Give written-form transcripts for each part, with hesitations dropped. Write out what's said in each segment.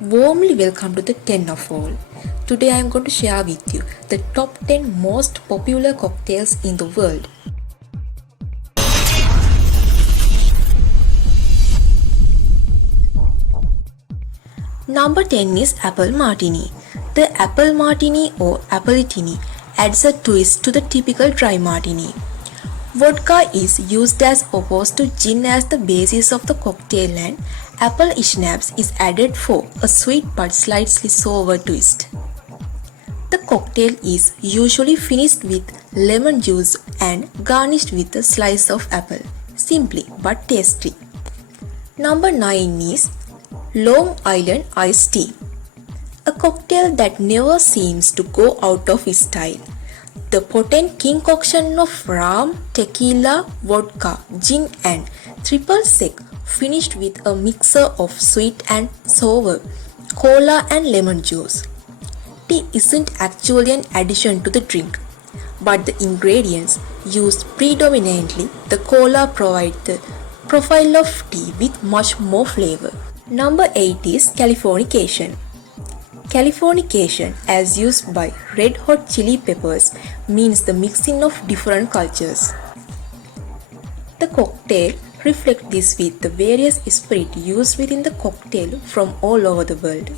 Warmly welcome to the 10 of all. Today I am going to share with you the top 10 most popular cocktails in the world. Number 10 is Apple Martini. The Apple Martini or Appletini adds a twist to the typical dry martini. Vodka is used as opposed to gin as the basis of the cocktail, and apple schnapps is added for a sweet but slightly sour twist. The cocktail is usually finished with lemon juice and garnished with a slice of apple. Simply but tasty. Number 9 is Long Island Iced Tea. A cocktail that never seems to go out of style. The potent concoction of rum, tequila, vodka, gin and triple sec finished with a mixture of sweet and sour, cola and lemon juice. Tea isn't actually an addition to the drink, but the ingredients used predominantly, the cola provide the profile of tea with much more flavor. Number 8 is Californication. Californication, as used by Red Hot Chili Peppers, means the mixing of different cultures. The cocktail reflects this with the various spirits used within the cocktail from all over the world.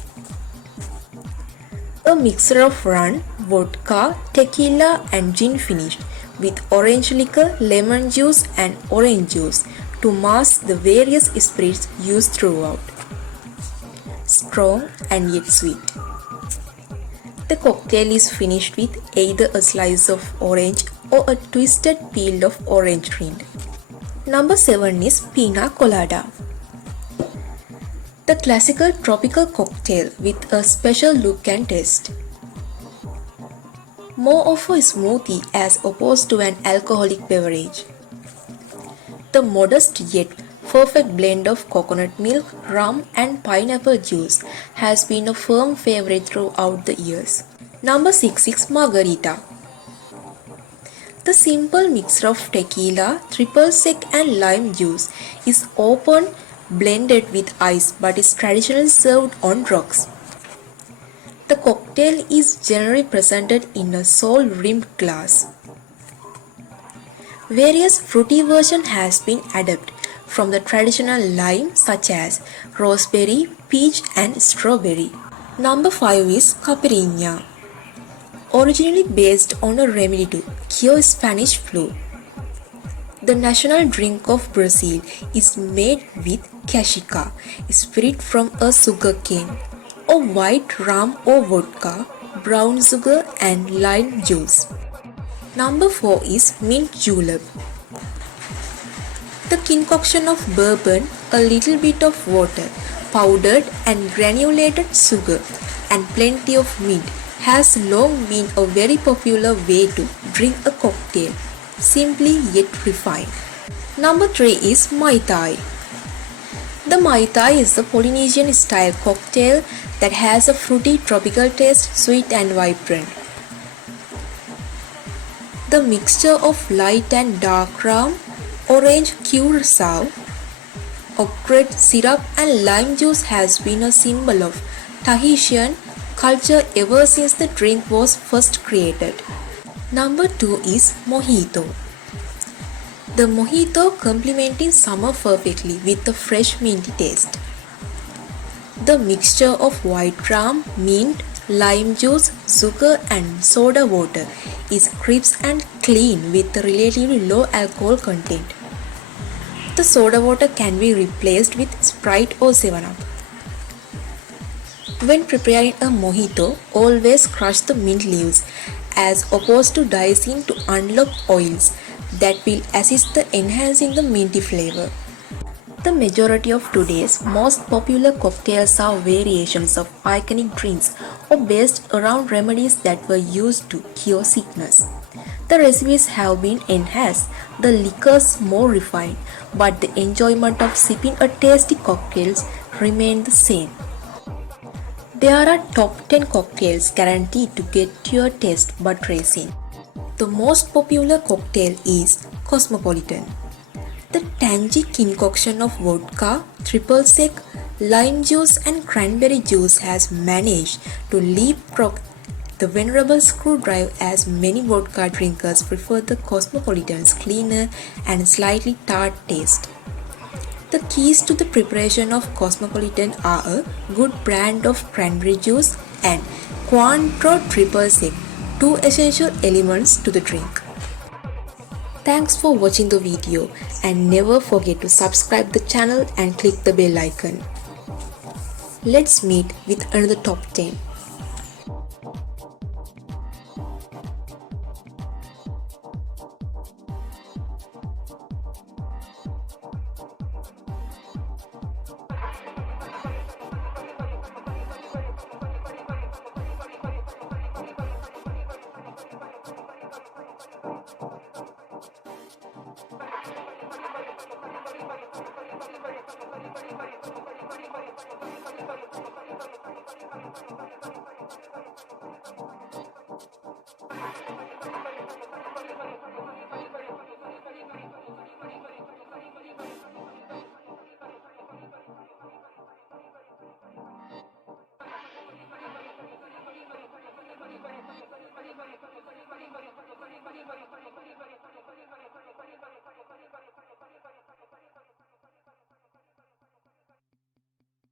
A mixture of rum, vodka, tequila and gin finished with orange liquor, lemon juice and orange juice to mask the various spirits used throughout. Strong and yet sweet. The cocktail is finished with either a slice of orange or a twisted peel of orange rind. Number 7 is Pina Colada. The classical tropical cocktail with a special look and taste. More of a smoothie as opposed to an alcoholic beverage. The modest yet perfect blend of coconut milk, rum and pineapple juice has been a firm favorite throughout the years. Number 6 is Margarita. The simple mixture of tequila, triple sec and lime juice is often blended with ice but is traditionally served on rocks. The cocktail is generally presented in a sol-rimmed glass. Various fruity version has been adapted from the traditional lime such as raspberry, peach and strawberry. Number 5 is Caipirinha. Originally based on a remedy to cure Spanish flu. The national drink of Brazil is made with cachaça, spirit from a sugarcane, or white rum or vodka, brown sugar and lime juice. Number 4 is mint julep. The concoction of bourbon, a little bit of water, powdered and granulated sugar, and plenty of mint has long been a very popular way to drink a cocktail, simply yet refined. Number 3 is Mai Tai. The Mai Tai is a Polynesian style cocktail that has a fruity tropical taste, sweet and vibrant. The mixture of light and dark rum, orange curacao, octreot syrup and lime juice has been a symbol of Tahitian culture ever since the drink was first created. Number 2 is Mojito. The mojito complementing summer perfectly with a fresh minty taste. The mixture of white rum, mint, lime juice, sugar and soda water is crisp and clean with a relatively low alcohol content. The soda water can be replaced with Sprite or 7-Up. When preparing a mojito, always crush the mint leaves as opposed to dicing to unlock oils that will assist in enhancing the minty flavor. The majority of today's most popular cocktails are variations of iconic drinks or based around remedies that were used to cure sickness. The recipes have been enhanced, the liquors more refined, but the enjoyment of sipping a tasty cocktails remain the same. There are top 10 cocktails guaranteed to get your taste bud racing. The most popular cocktail is Cosmopolitan. The tangy concoction of vodka, triple sec, Lime juice and cranberry juice has managed to leapfrog the venerable screwdriver as many vodka drinkers prefer the Cosmopolitan's cleaner and slightly tart taste. The keys to the preparation of Cosmopolitan are a good brand of cranberry juice and Cointreau triple sec, two essential elements to the drink. Thanks for watching the video and never forget to subscribe the channel and click the bell icon. Let's meet with another top 10.